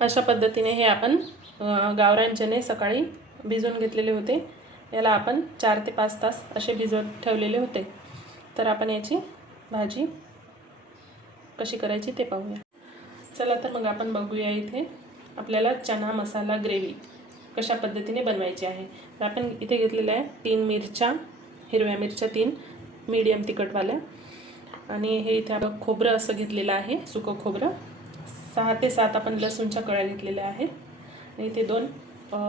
अशा पद्धतीने हे आपण गावरान चणे सकाळी भिजवून घेतलेले होते. याला आपण 4 ते 5 तास असे भिजवत ठेवलेले होते. तर आपण याची भाजी कशी करायची ते पाहूया. चला तर मग आपण बघूया. इथे आपल्याला चना मसाला ग्रेव्ही कशा पद्धतीने बनवायची आहे. तर आपण इथे घेतलेल्या आहे 3 मिरच्या, हिरव्या मिरच्या 3 मीडियम तिखटवाल्या, आणि हे इथे आपण खोबरं असं घेतलेलं आहे, सुकं खोबरं. 6 ते 7 आपण लसूणच्या कळ्या घेतलेल्या आहेत, आणि इथे 2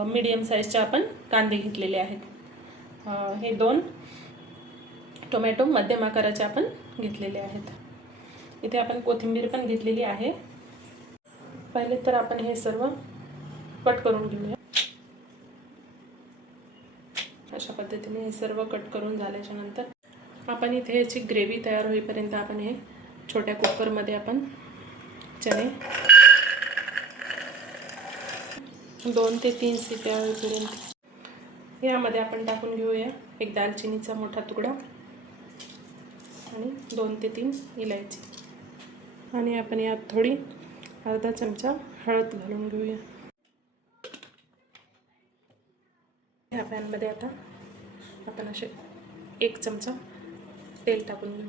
मीडियम साईजचे आपण कांदे घेतलेले आहेत. हे 2 टोमॅटो मध्यम आकाराचे आपण घेतलेले आहेत. इथे आपण कोथिंबीर पण घेतलेली आहे. पहिले तर आपण हे सर्व कट करून घेऊया. अशा पद्धतीने हे सर्व कट करून झाल्याच्या नंतर आपण इथे याची ग्रेव्ही तयार होईपर्यंत आपण हे छोट्या कुकरमध्ये आपण चणे 2 ते 3 शिट्या होईपर्यंत यामध्ये आपण टाकून घेऊया. एक दालचिनीचा मोठा तुकडा आणि 2 ते 3 इलायची, आणि आपण यात थोडी अर्धा चमचा हळद घालून घेऊया. ह्या पॅनमध्ये आता आपण असे 1 चमचा तेल टाकून घेऊ.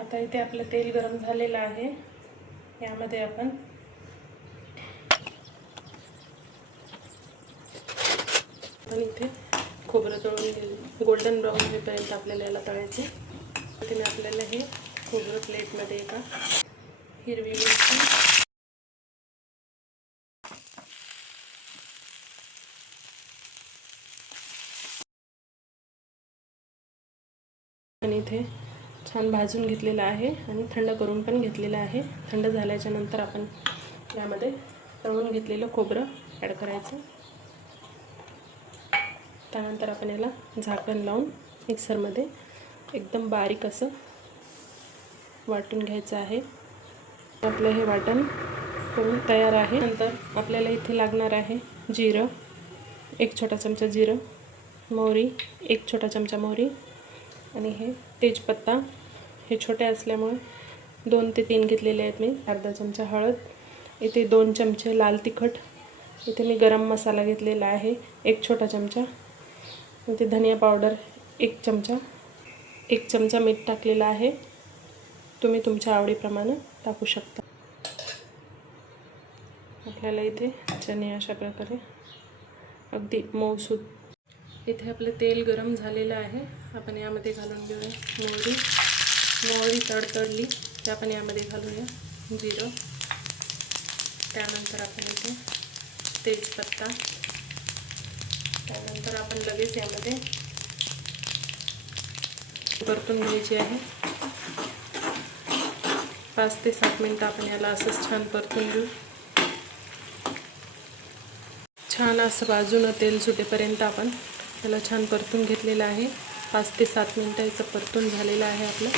आता इथे आपलं तेल गरम झालेलं आहे. यामध्ये आपण इथे खोबरं तळून गोल्डन ब्राऊन होईपर्यंत आपल्याला याला तळायचे. त्याने आपल्याला हे खोबरं प्लेटमध्ये एका हिरवी मिरची, आणि इथे छान भाजून घेतलेलं आहे आणि थंड करून पण घेतलेलं आहे. थंड झाल्याच्या नंतर आपण यामध्ये तळून घेतलेलं खोबरं ॲड करायचं. त्यानंतर आपण याला झाकण लावून मिक्सरमध्ये एकदम बारीक असं वाटून घ्यायचं आहे. आपलं हे वाटण करून तयार आहे. नंतर आपल्याला इथे लागणार आहे जिरं, 1 छोटा चमचा जिरं, मोहरी 1 छोटा चमचा मोहरी, आणि हे तेजपत्ता हे छोटे असल्यामुळे 2 ते 3 घेतलेले आहेत मी. अर्धा चमचा हळद, इथे 2 चमचे लाल तिखट, इथे मी गरम मसाला घेतलेला आहे 1 छोटा चमचा, इथे धनिया पावडर 1 चमचा, 1 चमचा मीठ टाकलेला आहे. तुम्ही तुमच्या आवडीप्रमाणे टाकू शकता. आपल्याला इथे चणे अशा प्रकारे अगदी मऊसूत. इथे आपलं तेल गरम झालेलं आहे. आपण यामध्ये घालून घेऊया मोहरी तडतडली ते आपण यामध्ये घालूया जिरं. त्यानंतर आपण इथे तेजपत्ता, त्यानंतर आपण लगेच यामध्ये परतून घ्यायची आहे. 5 ते 7 मिनटं आपण याला असंच छान परतून घेऊ. छान असं बाजूनं तेल सुटेपर्यंत आपण त्याला छान परतून घेतलेलं आहे. 5 ते 7 मिनटं याचं परतून झालेलं आहे आपलं.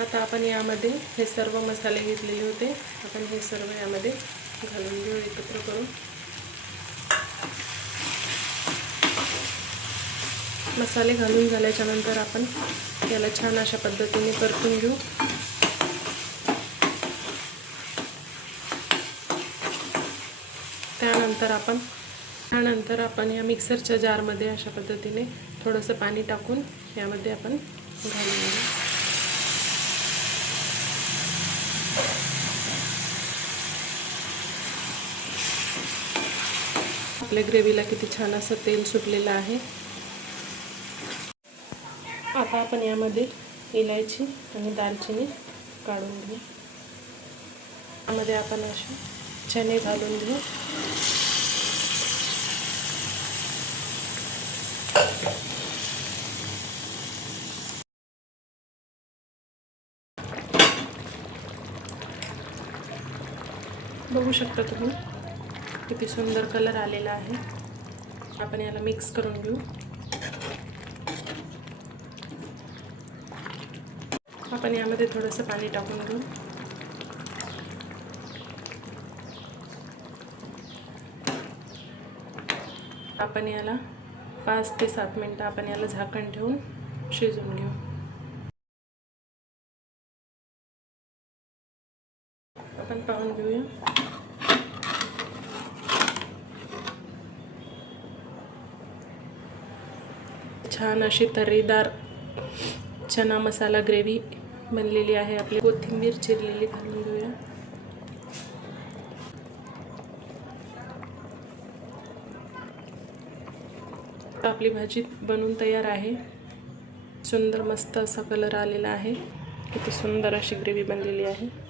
आता आपण यामध्ये हे सर्व मसाले घेतलेले होते, आपण हे सर्व यामध्ये घालून घेऊ एकत्र करून. मसाले घालून झाल्याच्या नंतर आपण याला छान अशा पद्धतीने परतून घेऊ. त्यानंतर आपण या मिक्सरच्या जारमध्ये अशा पद्धतीने थोडंसं पाणी टाकून यामध्ये आपण घालून घेऊ. आपल्या ग्रेव्हीला किती छान असं तेल सुटलेलं आहे. आता आपण यामध्ये इलायची आणि दालचिनी काढून घेऊ. यामध्ये आपण असे चणे घालून घेऊ. बघू शकता तुम्ही किती सुंदर कलर आलेला आहे. आपण याला मिक्स करून घेऊ. आपण यामध्ये थोडंसं पाणी टाकून घेऊ. आपण याला 5 ते 7 मिनटं आपण याला झाकण ठेवून शिजवून घेऊ. आपण पाहून घेऊया. छान अशी तर्रीदार चना मसाला ग्रेव्ही बनलेली आहे. आपली कोथिंबीर चिरलेली घालून घेऊया. आपली भाजी बनवून तयार आहे. सुंदर मस्त असा कलर आलेला आहे. किती सुंदर अशी ग्रेव्ही बनलेली आहे.